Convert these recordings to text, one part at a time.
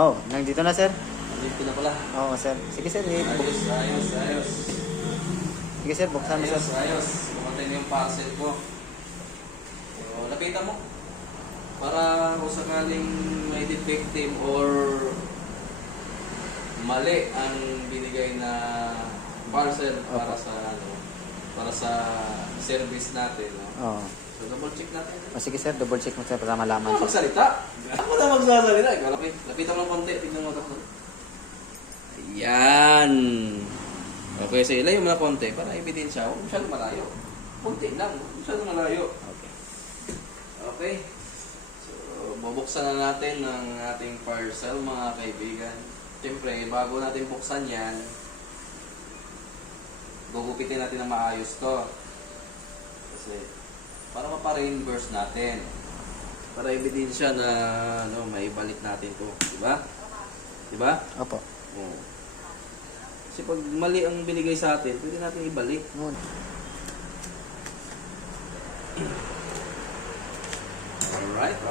Oh, nandito na, sir. Nandito na pala. Oo, sir. Sige, sir. Ayos. Sige, sir. Buksan mo, sir. Ayos. Kumatay na yung parcel ko. So, lapitan mo. Para kung sakaling may defective or mali ang binigay na parcel para sa para sa service natin, no? Oo. So double check natin. Oh, sige, sir. Double check mo, sir, para malaman. Ako magsalita. Ako na magsasalita. Okay, lapitan mo ng konti. Tingnan mo ito. Ayan. Okay, so ilayo mo na konti para ebidensya. Huwag masyadong malayo. Konti lang. Huwag masyadong malayo. Okay. Okay. So, bubuksan na natin ang ating parcel, mga kaibigan. Siyempre, bago natin buksan yan, gugupitin natin na maayos to. Kasi, para mapa-reimburse natin. Para ebidensya na maibalik natin to. Diba? Diba? Opo. Oo. Kasi pag mali ang binigay sa atin, pwede natin ibalik. Alright. So,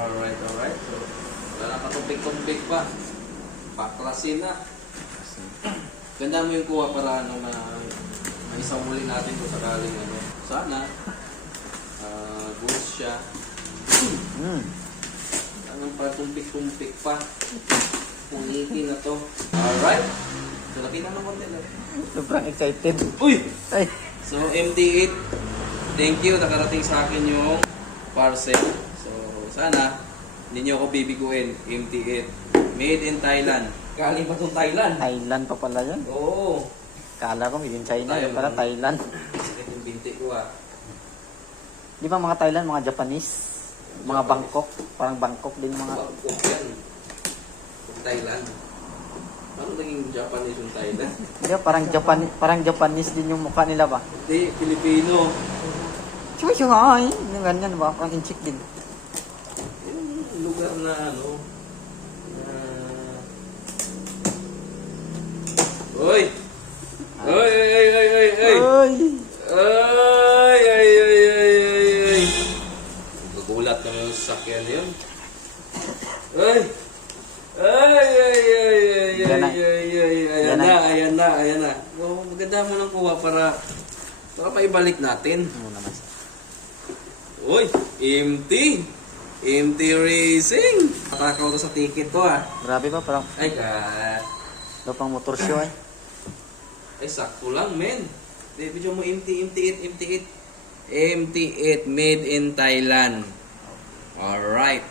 wala na katumpik-tumpik pa. Paklasin na. Ganda mo yung kuha para may isang muli natin kung sakaling sana goods siya. Anong pa tumpik-tumpik pa. Punitin na to. Alright. So, lapitan mo konti lang. Sobrang excited. Uy! Ay. So, MT8, thank you. Nakarating sa akin yung parcel. So, sana hindi nyo ako bibiguin. MT8. Made in Thailand. Galing pa itong Thailand. Thailand pa pala yan. Oo. Kala ko made in China. Yung pala Thailand. Sakit yung binti ko ah. Di ba mga Thailand, mga Japanese? Mga Bangkok. Parang Bangkok din mga... Bangkok yan. Yung Thailand. Paano naging Japanese yung Thailand? Di ba, parang Japanese din yung mukha nila ba? Hindi, Pilipino. Ay, yung ganyan ba? Parang inchik din. Yung lugar na Uy! Uy! Ay! Gugulat kami yung sasakyan yun. Ay! Ayan na. Oh, maganda mo ng kuha para paibalik natin. Ano naman sir? Uy! MT Racing! Patakaw to sa ticket to ah. Grabe ba? Parang Ay pang motor show eh. Ay, sakto lang, men. Video mo MT8 made in Thailand. Alright.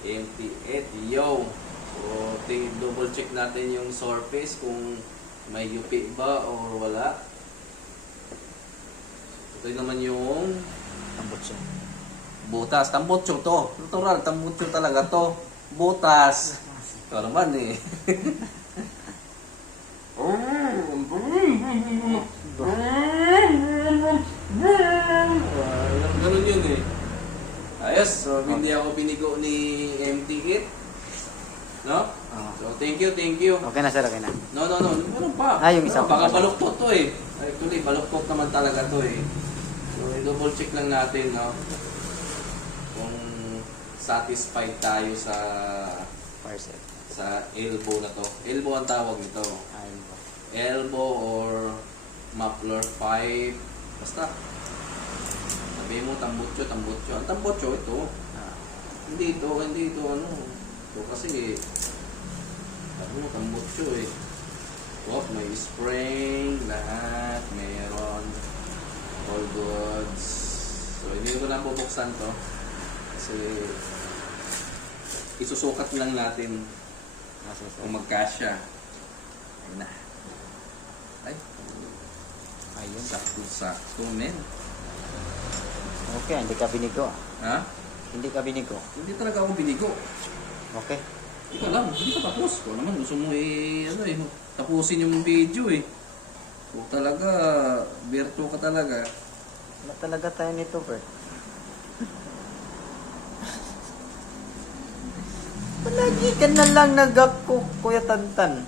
MT8, yo. So, double check natin yung surface kung may yupi ba or wala. Ito naman yung Tambot siya. butas. Tambutso to. Natural, tambutso talaga to. Butas. Ito naman eh. Ganun yun eh. Ayos. So, hindi ako binigo ni MT8. No? So, thank you. Okay na sir, okay na. No. Meron pa. Ah, yung isa pa. Baka baluktot to eh. Actually, baluktot naman talaga to eh. So, i-double check lang natin, no? Kung satisfied tayo sa Parcel. elbow na to. Elbow ang tawag nito. Ayun ba? Elbow or muffler pipe. Basta. Sabi mo, tambutso. Ang tambutso, ito. Hindi ito, Ito kasi, sabi mo, tambutso eh. Oh, may spring, lahat, meron. All goods. So, hindi ko na bubuksan to. Kasi, isusukat lang natin kung magkasya. Ayun na. Ay. Ayun. Sakto, men. Okay, hindi ka binigo ah. Ha? Hindi ka binigo. Hindi talaga ako binigo. Okay. Ikaw lang, hindi ka tapos. Kung naman gusto mo tapusin yung video eh. Kung talaga, virtu ka talaga. Wala talaga tayo nito, Bert. Palagi ka na lang nagako, Kuya Tantan.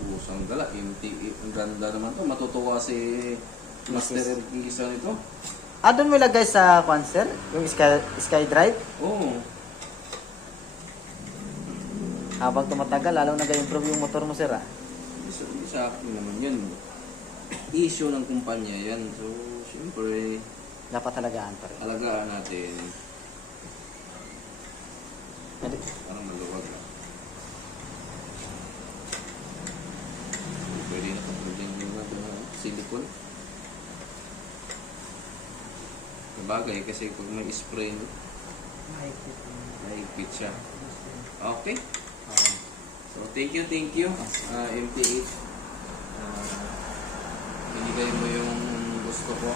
Pusang gala, ang ganda naman to. Matutuwa si Master Erkisa nito. Doon mo ilagay sa concert? Yung Sky Drive? Oo. Habang tumatagal, lalo nag-improve yung motor mo, sir, ah. Sa akin naman yun. Issue ng kumpanya yan. So, syempre, Dapat talagaan pa rin. alagaan natin. Pwede- Parang maluwag na. Pwede na itong problema ng silicone. Sabagay kasi pag may spray, mahigpit siya. Okay. So, thank you, MT8. Binigay mo yung gusto ko.